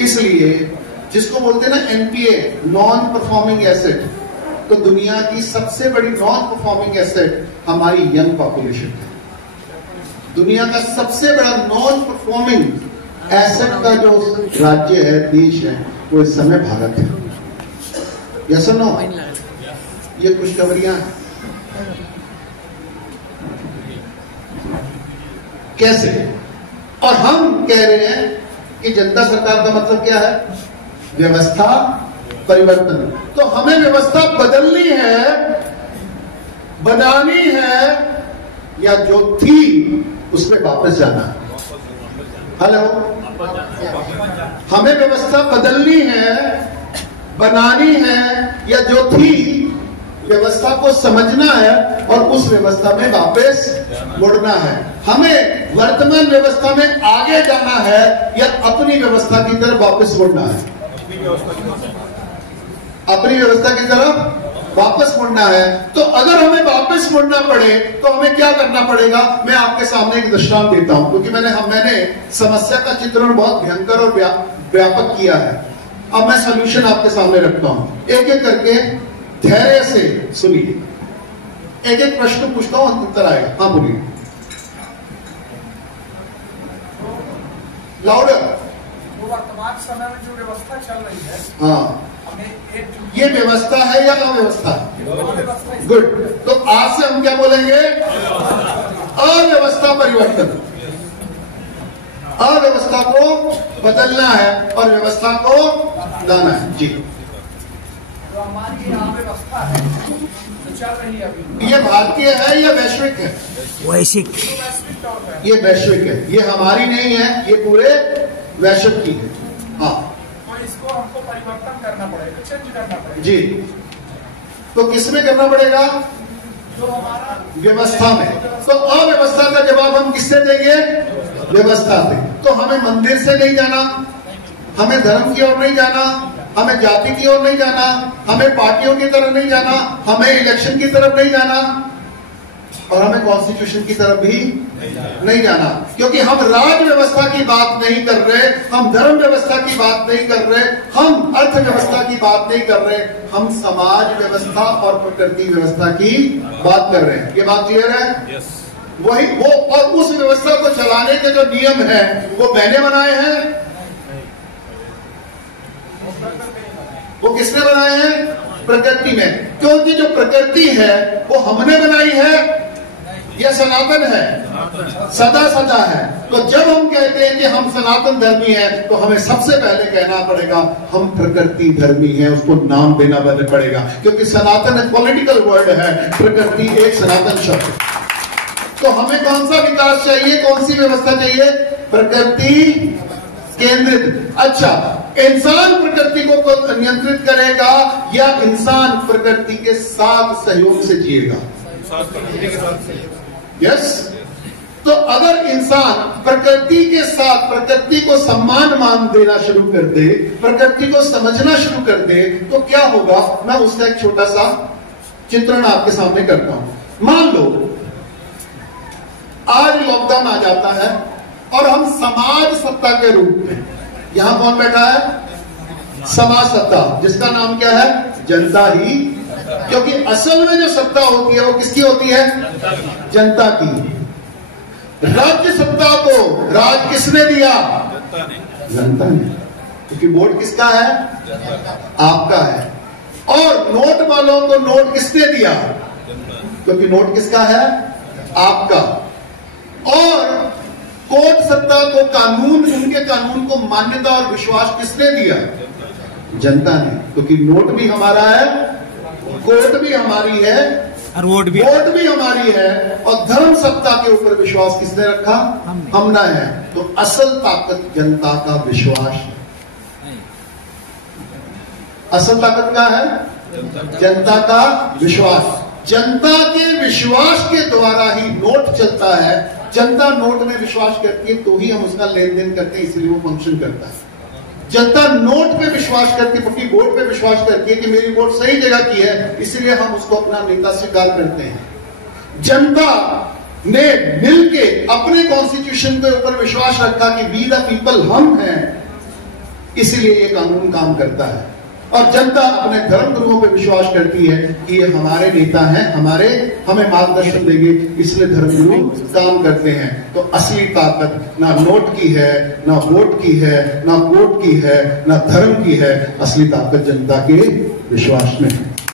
इसलिए जिसको बोलते हैं ना एनपीए, नॉन परफॉर्मिंग एसेट, तो दुनिया की सबसे बड़ी नॉन परफॉर्मिंग एसेट हमारी यंग पॉपुलेशन है। दुनिया का सबसे बड़ा नॉन परफॉर्मिंग एसेट का जो राज्य है, देश है, वो इस समय भारत है। यस और नो? ये खुशखबरियां हैं। कैसे? और हम कह रहे हैं कि जनता सरकार का मतलब क्या है? व्यवस्था परिवर्तन। तो हमें व्यवस्था बदलनी है, बनानी है, या जो थी उसमें वापस जाना है। हेलो, हमें व्यवस्था बदलनी है, बनानी है, या जो थी व्यवस्था को समझना है और उस व्यवस्था में वापस मुड़ना है। हमें वर्तमान व्यवस्था में आगे जाना है या अपनी व्यवस्था की तरफ वापस मुड़ना है? अपनी व्यवस्था की तरफ वापस मुड़ना है। तो अगर हमें वापस मुड़ना पड़े तो हमें क्या करना पड़ेगा? मैं आपके सामने एक दृष्टांत देता हूं, क्योंकि मैंने समस्या का चित्रण बहुत भयंकर और व्यापक किया है। अब मैं सॉल्यूशन आपके सामने रखता हूं, एक एक करके धैर्य से सुनिए। एक एक प्रश्न पूछता हूं, उत्तर आएगा। हाँ बोलिए, लाउडर। वर्तमान समय में जो व्यवस्था चल रही है, हाँ, ये व्यवस्था है या अव्यवस्था? गुड। तो आज से हम क्या बोलेंगे? अव्यवस्था परिवर्तन। अव्यवस्था को बदलना है और व्यवस्था को लाना है। जी, तो हमारी यहाँ व्यवस्था है जो चल रही है अभी, ये भारतीय है या वैश्विक है? वैश्विक। ये वैश्विक है, ये हमारी नहीं है, ये पूरे वैश्विक की है। हाँ, तो इसको हमको परिवर्तन करना पड़ेगा, चेंज करना पड़ेगा। जी, तो किसमें करना पड़ेगा? जो हमारा व्यवस्था में। तो अव्यवस्था का जवाब हम किससे देंगे? व्यवस्था से। तो हमें मंदिर से नहीं जाना, हमें धर्म की ओर नहीं जाना, हमें जाति की ओर नहीं जाना, हमें पार्टियों की तरफ नहीं जाना, हमें इलेक्शन की तरफ नहीं जाना, और हमें कॉन्स्टिट्यूशन की तरफ भी नहीं जाना, क्योंकि हम राज व्यवस्था की बात नहीं कर रहे, हम धर्म व्यवस्था की बात नहीं कर रहे, हम अर्थव्यवस्था की बात नहीं कर रहे, हम समाज व्यवस्था और प्रकृति व्यवस्था की बात कर रहे हैं। ये बात क्लियर है? yes. वही वो, और उस व्यवस्था को चलाने के जो नियम है वो मैंने बनाए हैं, वो किसने बनाए हैं? प्रकृति में। क्योंकि जो प्रकृति है वो हमने बनाई है या सनातन है? सदा सदा है। तो जब हम कहते हैं कि हम सनातन धर्मी हैं, तो हमें सबसे पहले कहना पड़ेगा हम प्रकृति धर्मी हैं, उसको नाम देना पड़ेगा, क्योंकि सनातन एक पॉलिटिकल वर्ड है, प्रकृति एक सनातन शब्द। तो हमें कौन सा विकास चाहिए, कौन सी व्यवस्था चाहिए? प्रकृति केंद्रित। अच्छा, इंसान प्रकृति को नियंत्रित करेगा या इंसान प्रकृति के साथ सहयोग से जिएगा? यस। तो अगर इंसान प्रकृति के साथ, प्रकृति को सम्मान मान देना शुरू कर दे, प्रकृति को समझना शुरू कर दे, तो क्या होगा? मैं उसका एक छोटा सा चित्रण आपके सामने करता हूं। मान लो आज लॉकडाउन आ जाता है और हम समाज सत्ता के रूप में, यहां कौन बैठा है? समाज सत्ता, जिसका नाम क्या है? जनता ही। क्योंकि असल में जो सत्ता होती है वो किसकी होती है? जनता की। राज्य सत्ता को राज किसने दिया? जनता ने। क्योंकि वोट किसका है? आपका है। और नोट वालों को नोट किसने दिया? क्योंकि नोट किसका है? आपका। और कोर्ट सत्ता को, कानून, उनके कानून को मान्यता और विश्वास किसने दिया? जनता ने। क्योंकि नोट भी हमारा है, कोर्ट भी हमारी है, और वोट भी हमारी है, और धर्म सत्ता के ऊपर विश्वास किसने रखा? हमने है। तो असल ताकत जनता का विश्वास है। असल ताकत क्या है? जनता का विश्वास। जनता के विश्वास के द्वारा ही नोट चलता है। जनता नोट में विश्वास करती है तो ही हम उसका लेन देन करते हैं, इसलिए वो फंक्शन करता है। जनता नोट पे विश्वास करती है, अपनी वोट पे विश्वास करती है कि मेरी वोट सही जगह की है, इसलिए हम उसको अपना नेता स्वीकार करते हैं। जनता ने मिलके अपने कॉन्स्टिट्यूशन के ऊपर विश्वास रखा कि वी द पीपल हम हैं, इसलिए ये कानून काम करता है। और जनता अपने धर्म गुरुओं पर विश्वास करती है कि ये हमारे नेता हैं, हमें मार्गदर्शन देंगे, इसलिए धर्म गुरु काम करते हैं। तो असली ताकत ना नोट की है, ना वोट की है, ना कोर्ट की है, ना धर्म की है, असली ताकत जनता के विश्वास में है।